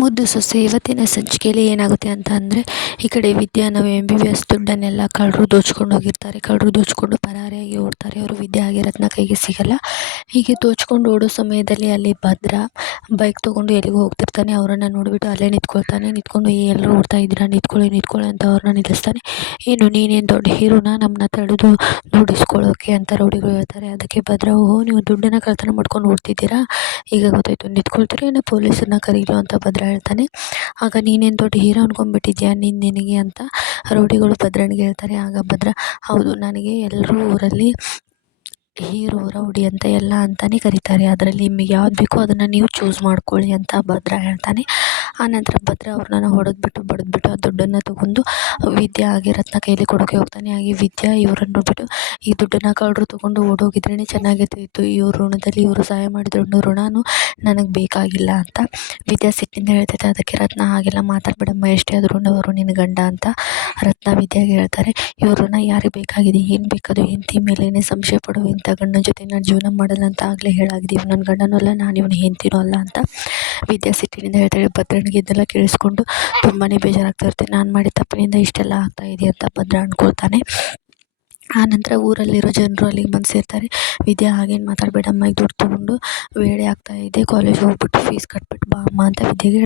ಮುದ್ದು ಸೊಸೆ ಇವತ್ತಿನ ಸಂಚಿಕೆಯಲ್ಲಿ ಏನಾಗುತ್ತೆ ಅಂತ ಅಂದರೆ, ಈ ಕಡೆ ವಿದ್ಯಾ ನಾವು MBBS ದುಡ್ಡನ್ನೆಲ್ಲ ಕಳ್ಳರು ದೋಚ್ಕೊಂಡು ಹೋಗಿರ್ತಾರೆ. ಕಳ್ಳರು ದೋಚ್ಕೊಂಡು ಪರಾರಿಯಾಗಿ ಓಡ್ತಾರೆ. ಅವರು ವಿದ್ಯಾ ಹಾಗೆ ರತ್ನ ಕೈಗೆ ಸಿಗಲ್ಲ. ಹೀಗೆ ದೋಚ್ಕೊಂಡು ಓಡೋ ಸಮಯದಲ್ಲಿ ಅಲ್ಲಿ ಭದ್ರ ಬೈಕ್ ತೊಗೊಂಡು ಎಲ್ಲಿಗೋ ಹೋಗ್ತಿರ್ತಾನೆ. ಅವರನ್ನು ನೋಡಿಬಿಟ್ಟು ಅಲ್ಲೇ ನಿಂತ್ಕೊಳ್ತಾನೆ. ನಿಂತ್ಕೊಂಡು ಎಲ್ಲರೂ ಓಡ್ತಾ ಇದ್ದೀರಾ, ನಿಂತ್ಕೊಳ್ಳಿ ಅಂತ ಅವ್ರನ್ನ ನಿಲ್ಲಿಸ್ತಾನೆ. ಏನು ನೀನೇನು ದೊಡ್ಡ ಹೀರೋನ ನಮ್ಮನ್ನ ತಡೆದು ನುಡಿಸ್ಕೊಳ್ಳೋಕೆ ಅಂತ ರೌಡಿಗಳು ಹೇಳ್ತಾರೆ. ಅದಕ್ಕೆ ಭದ್ರ, ಓಹೋ ನೀವು ದುಡ್ಡನ್ನು ಕಳ್ತನ ಮಾಡ್ಕೊಂಡು ಓಡ್ತಿದ್ದೀರಾ, ಈಗ ಗೊತ್ತಾಯ್ತು, ನಿಂತ್ಕೊಳ್ತೀರಾ ಇನ್ನು ಪೊಲೀಸರನ್ನ ಕರೀಲು ಅಂತ ಭದ್ರ ಹೇಳ್ತಾನೆ. ಆಗ ನೀನೇನು ದೊಡ್ಡ ಹೀರೋ ಅನ್ಕೊಂಡ್ಬಿಟ್ಟಿದ್ಯಾ ನಿನಗೆ ಅಂತ ರೌಡಿಗಳು ಭದ್ರನಿಗೆ ಹೇಳ್ತಾರೆ. ಆಗ ಭದ್ರ, ಹೌದು, ನನಗೆ ಎಲ್ಲರೂ ಊರಲ್ಲಿ ಹೀರೋ ರೌಡಿ ಅಂತ ಎಲ್ಲ ಅಂತಾನೆ ಕರೀತಾರೆ. ಅದರಲ್ಲಿ ನಿಮಗೆ ಯಾವ್ದು ಬೇಕೋ ಅದನ್ನು ನೀವು ಚೂಸ್ ಮಾಡ್ಕೊಳ್ಳಿ ಅಂತ ಭದ್ರ ಹೇಳ್ತಾನೆ. ಆನಂತರ ಭದ್ರ ಅವ್ರನ್ನ ಬಡಿದ್ಬಿಟ್ಟು ಆ ದುಡ್ಡನ್ನು ತಗೊಂಡು ವಿದ್ಯಾ ಹಾಗೆ ರತ್ನ ಕೈಯಲ್ಲಿ ಕೊಡೋಕೆ ಹೋಗ್ತಾನೆ. ಹಾಗೆ ವಿದ್ಯಾ ಇವರನ್ನು ನೋಡ್ಬಿಟ್ಟು, ಈ ದುಡ್ಡನ್ನು ಕಳ್ಳರು ತೊಗೊಂಡು ಓಡೋಗಿದ್ರೇ ಚೆನ್ನಾಗಿರ್ತಿತ್ತು, ಇವ್ರ ಋಣದಲ್ಲಿ ಇವರು ಸಹಾಯ ಮಾಡಿದ್ರು ಋಣನೂ ನನಗೆ ಬೇಕಾಗಿಲ್ಲ ಅಂತ ವಿದ್ಯಾ ಸಿಟ್ಟಿಂದ ಹೇಳ್ತೈತೆ. ಅದಕ್ಕೆ ರತ್ನ, ಹಾಗೆಲ್ಲ ಮಾತಾಡ್ಬೇಡಮ್ಮ, ಎಷ್ಟೇ ಆದ್ರೂ ಅವರು ನಿನ್ನ ಗಂಡ ಅಂತ ರತ್ನ ವಿದ್ಯಾಗೆ ಹೇಳ್ತಾರೆ. ಇವ್ರನ್ನ ಯಾರಿಗೆ ಬೇಕಾಗಿದೆ, ಏನು ಬೇಕಾದರೂ ಹೆಂಡತಿ ಮೇಲೇ ಸಂಶಯ ಪಡುವ ಇಂಥ ಗಂಡನ ಜೊತೆ ನಾನು ಜೀವನ ಮಾಡಲ್ಲ ಅಂತ ಆಗಲೇ ಹೇಳಾಗಿದೆ. ನನ್ನ ಗಂಡನೂ ಅಲ್ಲ, ನಾನು ಇವನು ಹೆಂಡ್ತಿನೂ ಅಲ್ಲ ಅಂತ ವಿದ್ಯಾ ಸಿಟ್ಟಿನಿಂದ ಹೇಳ್ತಾಳೆ. ಭದ್ರನಿಗೆ ಇದೆಲ್ಲ ಕೇಳಿಸ್ಕೊಂಡು ತುಂಬಾ ಬೇಜಾರಾಗ್ತಾ ಇರುತ್ತೆ. ನಾನು ಮಾಡಿದ ತಪ್ಪಿನಿಂದ ಇಷ್ಟೆಲ್ಲ ಆಗ್ತಾ ಇದೆ ಅಂತ ಭದ್ರ ಅಂದ್ಕೊಳ್ತಾನೆ. ಆನಂತರ ಊರಲ್ಲಿರೋ ಜನರು ಅಲ್ಲಿಗೆ ಬಂದು ಸೇರ್ತಾರೆ. ವಿದ್ಯಾ, ಹಾಗೇನು ಮಾತಾಡಬೇಡಮ್ಮ, ಈಗ ದುಡ್ಡು ತೊಗೊಂಡು ವೇಳೆ ಆಗ್ತಾ ಇದೆ, ಕಾಲೇಜ್ ಹೋಗ್ಬಿಟ್ಟು ಫೀಸ್ ಕಟ್ಬಿಟ್ಟು ಬಾ ಅಮ್ಮ ಅಂತ ವಿದ್ಯೆಗೆ